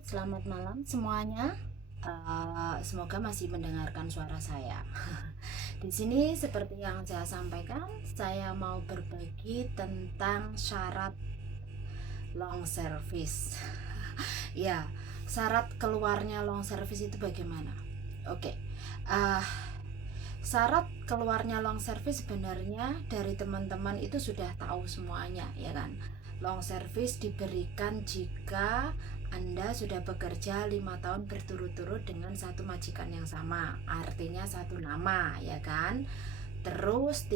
Selamat malam semuanya. Semoga masih mendengarkan suara saya. Di sini seperti yang saya sampaikan, saya mau berbagi tentang syarat long service. Ya, syarat keluarnya long service itu bagaimana? Oke. Uh, Syarat keluarnya long service sebenarnya dari teman-teman itu sudah tahu semuanya, ya kan? Long service diberikan jika Anda sudah bekerja 5 tahun berturut-turut dengan satu majikan yang sama, artinya satu nama, ya kan? Terus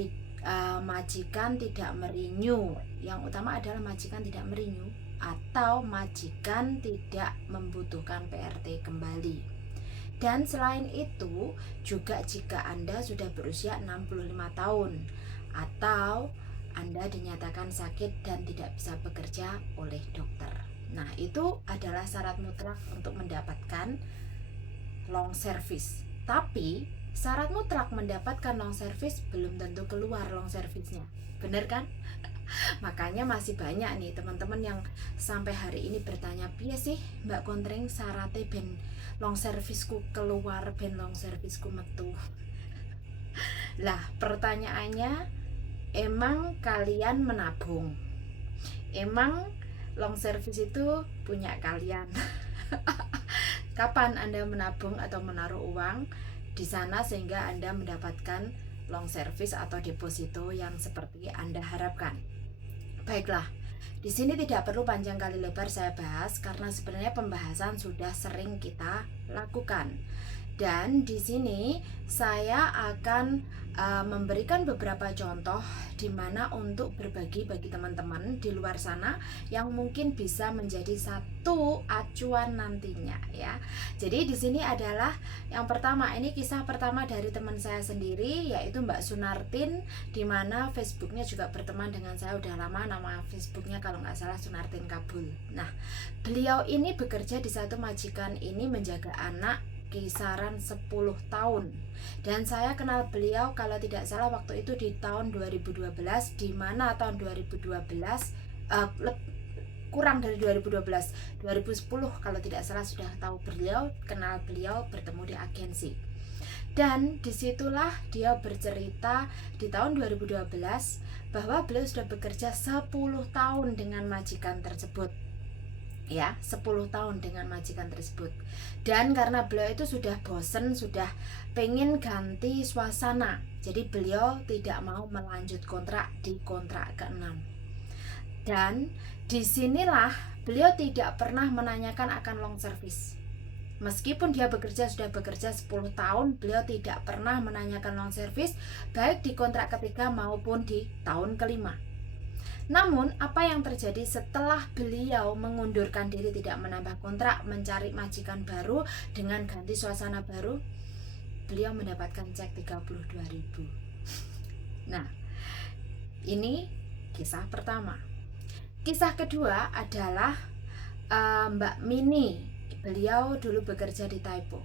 majikan tidak merenew. Yang utama adalah majikan tidak merenew atau majikan tidak membutuhkan PRT kembali. Dan selain itu, juga jika Anda sudah berusia 65 tahun atau Anda dinyatakan sakit dan tidak bisa bekerja oleh dokter. Nah, itu adalah syarat mutlak untuk mendapatkan long service. Tapi syarat mutlak mendapatkan long service belum tentu keluar long service-nya. Bener kan? Makanya masih banyak nih teman-teman yang sampai hari ini bertanya, piye sih Mbak Kontreng syaratnya ben long serviceku keluar, ben long serviceku metu. Lah pertanyaannya, emang kalian menabung? Emang long service itu punya kalian? Kapan Anda menabung atau menaruh uang di sana sehingga Anda mendapatkan long service atau deposito yang seperti Anda harapkan? Baiklah, di sini tidak perlu panjang kali lebar saya bahas karena sebenarnya pembahasan sudah sering kita lakukan. Dan di sini saya akan memberikan beberapa contoh di mana untuk berbagi bagi teman-teman di luar sana yang mungkin bisa menjadi satu acuan nantinya ya. Jadi di sini adalah yang pertama, ini kisah pertama dari teman saya sendiri yaitu Mbak Sunartin, di mana Facebooknya juga berteman dengan saya udah lama, nama Facebooknya kalau nggak salah Sunartin Kabul. Nah, beliau ini bekerja di satu majikan ini menjaga anak kisaran 10 tahun. Dan saya kenal beliau kalau tidak salah waktu itu di tahun 2012, di mana tahun 2012 kurang dari 2012, 2010 kalau tidak salah sudah tahu beliau, kenal beliau, bertemu di agensi. Dan disitulah dia bercerita di tahun 2012 bahwa beliau sudah bekerja 10 tahun dengan majikan tersebut, ya 10 tahun dengan majikan tersebut. Dan karena beliau itu sudah bosen, sudah pengen ganti suasana, jadi beliau tidak mau melanjut kontrak di kontrak ke-6. Dan disinilah beliau tidak pernah menanyakan akan long service. Meskipun dia sudah bekerja 10 tahun, beliau tidak pernah menanyakan long service baik di kontrak ketiga maupun di tahun kelima. Namun, apa yang terjadi setelah beliau mengundurkan diri, tidak menambah kontrak, mencari majikan baru dengan ganti suasana baru, beliau mendapatkan cek 32.000. Nah, ini kisah pertama. Kisah kedua adalah Mbak Mini. Beliau dulu bekerja di Taipo.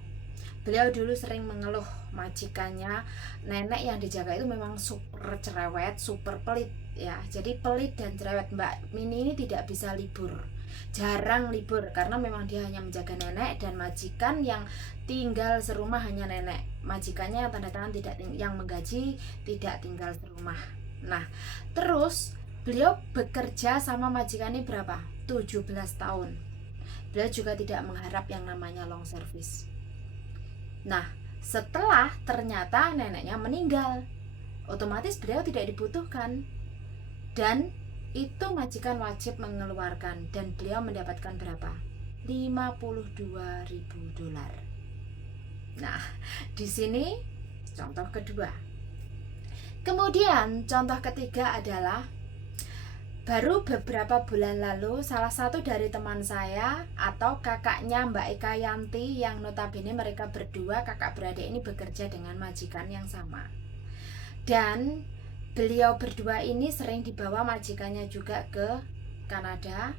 Beliau dulu sering mengeluh majikannya, nenek yang dijaga itu memang super cerewet, super pelit ya. Jadi pelit dan cerewet. Mbak Mini ini tidak bisa libur, jarang libur karena memang dia hanya menjaga nenek dan majikan yang tinggal serumah hanya nenek. Majikannya yang tanda tangan tidak yang menggaji tidak tinggal serumah. Nah, terus beliau bekerja sama majikan ini berapa? 17 tahun. Beliau juga tidak mengharap yang namanya long service. Nah, setelah ternyata neneknya meninggal, otomatis beliau tidak dibutuhkan. Dan itu majikan wajib mengeluarkan, dan beliau mendapatkan berapa? 52.000 dolar. Nah, di sini contoh kedua. Kemudian contoh ketiga adalah baru beberapa bulan lalu salah satu dari teman saya atau kakaknya Mbak Eka Yanti, yang notabene mereka berdua kakak beradik ini bekerja dengan majikan yang sama. Dan beliau berdua ini sering dibawa majikannya juga ke Kanada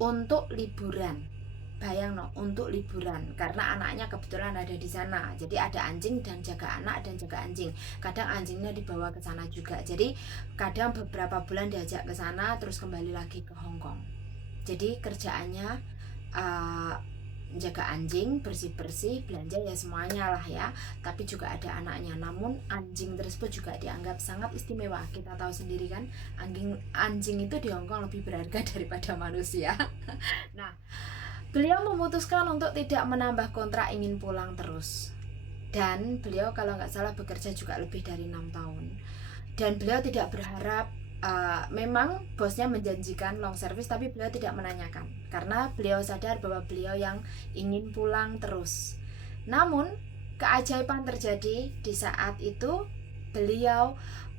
untuk liburan. Bayang no, untuk liburan karena anaknya kebetulan ada di sana. Jadi ada anjing dan jaga anak dan jaga anjing. Kadang anjingnya dibawa ke sana juga. Jadi kadang beberapa bulan diajak ke sana terus kembali lagi ke Hong Kong. Jadi kerjaannya uh, jaga anjing, bersih-bersih, belanja ya semuanya lah ya. Tapi juga ada anaknya. Namun anjing tersebut juga dianggap sangat istimewa. Kita tahu sendiri kan, anjing itu di Hongkong lebih berharga daripada manusia. Nah, beliau memutuskan untuk tidak menambah kontrak, ingin pulang terus. Dan beliau kalau nggak salah bekerja juga lebih dari 6 tahun. Dan beliau tidak berharap, memang bosnya menjanjikan long service, tapi beliau tidak menanyakan karena beliau sadar bahwa beliau yang ingin pulang terus. Namun keajaiban terjadi di saat itu,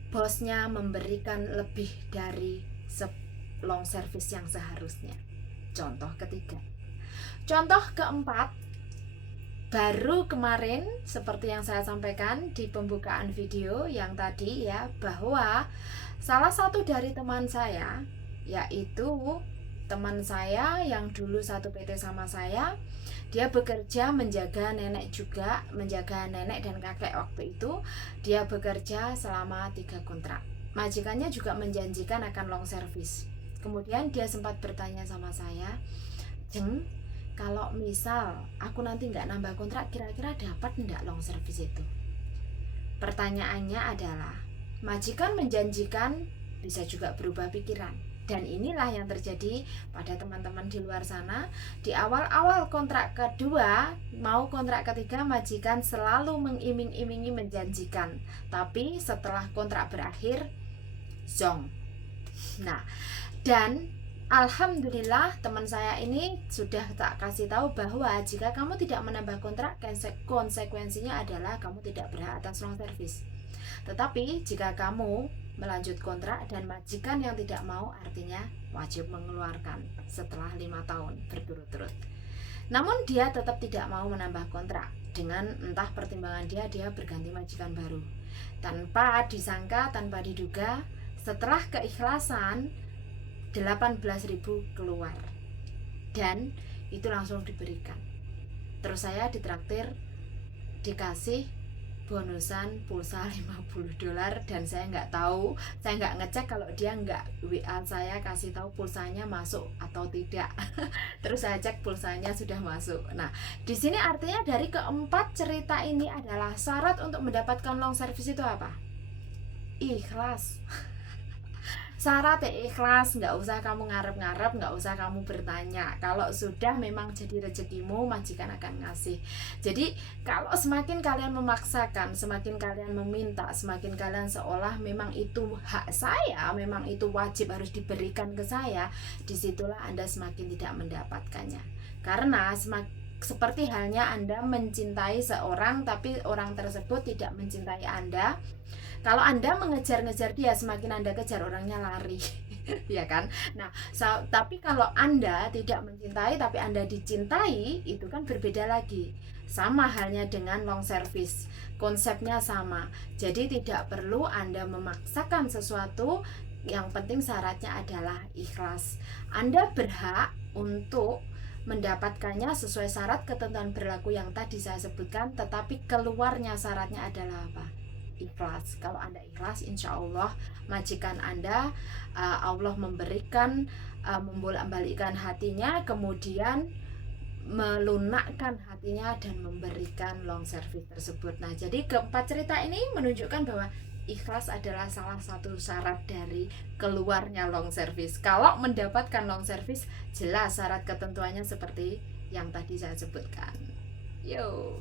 bosnya memberikan lebih dari long service yang seharusnya. Contoh ketiga. Contoh keempat, baru kemarin seperti yang saya sampaikan di pembukaan video yang tadi ya, bahwa salah satu dari teman saya, yaitu teman saya yang dulu satu PT sama saya, dia bekerja menjaga nenek juga, menjaga nenek dan kakek waktu itu. Dia bekerja selama 3 kontrak. Majikannya juga menjanjikan akan long service. Kemudian dia sempat bertanya sama saya, "Jeng, kalau misal aku nanti nggak nambah kontrak, kira-kira dapat nggak long service itu?" Pertanyaannya adalah, majikan menjanjikan, bisa juga berubah pikiran. Dan inilah yang terjadi pada teman-teman di luar sana. Di awal-awal kontrak kedua, mau kontrak ketiga, majikan selalu mengiming-imingi, menjanjikan. Tapi setelah kontrak berakhir, zong. Nah, dan alhamdulillah teman saya ini sudah tak kasih tahu bahwa jika kamu tidak menambah kontrak, konsekuensinya adalah kamu tidak berhak atas long service. Tetapi jika kamu melanjut kontrak dan majikan yang tidak mau, artinya wajib mengeluarkan setelah 5 tahun berturut-turut. Namun dia tetap tidak mau menambah kontrak. Dengan entah pertimbangan dia berganti majikan baru. Tanpa disangka, tanpa diduga, setelah keikhlasan 18.000 keluar. Dan itu langsung diberikan. Terus saya ditraktir, dikasih bonusan pulsa $50. Dan saya nggak tahu, saya nggak ngecek kalau dia nggak WA saya kasih tahu pulsanya masuk atau tidak. Terus saya cek pulsanya sudah masuk. Nah, di sini artinya dari keempat cerita ini adalah syarat untuk mendapatkan long service itu apa? Ikhlas. Syarat ikhlas, nggak usah kamu ngarep-ngarep, nggak usah kamu bertanya. Kalau sudah memang jadi rezekimu, majikan akan ngasih. Jadi kalau semakin kalian memaksakan, semakin kalian meminta, semakin kalian seolah memang itu hak saya, memang itu wajib harus diberikan ke saya, disitulah Anda semakin tidak mendapatkannya. Karena seperti halnya Anda mencintai seorang tapi orang tersebut tidak mencintai Anda. Kalau Anda mengejar-ngejar dia, semakin Anda kejar, orangnya lari. Ya kan? Nah, tapi kalau Anda tidak mencintai tapi Anda dicintai, itu kan berbeda lagi. Sama halnya dengan long service. Konsepnya sama. Jadi tidak perlu Anda memaksakan sesuatu, yang penting syaratnya adalah ikhlas. Anda berhak untuk mendapatkannya sesuai syarat ketentuan berlaku yang tadi saya sebutkan, tetapi keluarnya syaratnya adalah apa? Ikhlas. Kalau Anda ikhlas, insya Allah majikan Anda, Allah memberikan, membolak-balikkan hatinya, kemudian melunakkan hatinya dan memberikan long service tersebut. Nah, jadi keempat cerita ini menunjukkan bahwa ikhlas adalah salah satu syarat dari keluarnya long service. Kalau mendapatkan long service, jelas syarat ketentuannya seperti yang tadi saya sebutkan. Yo.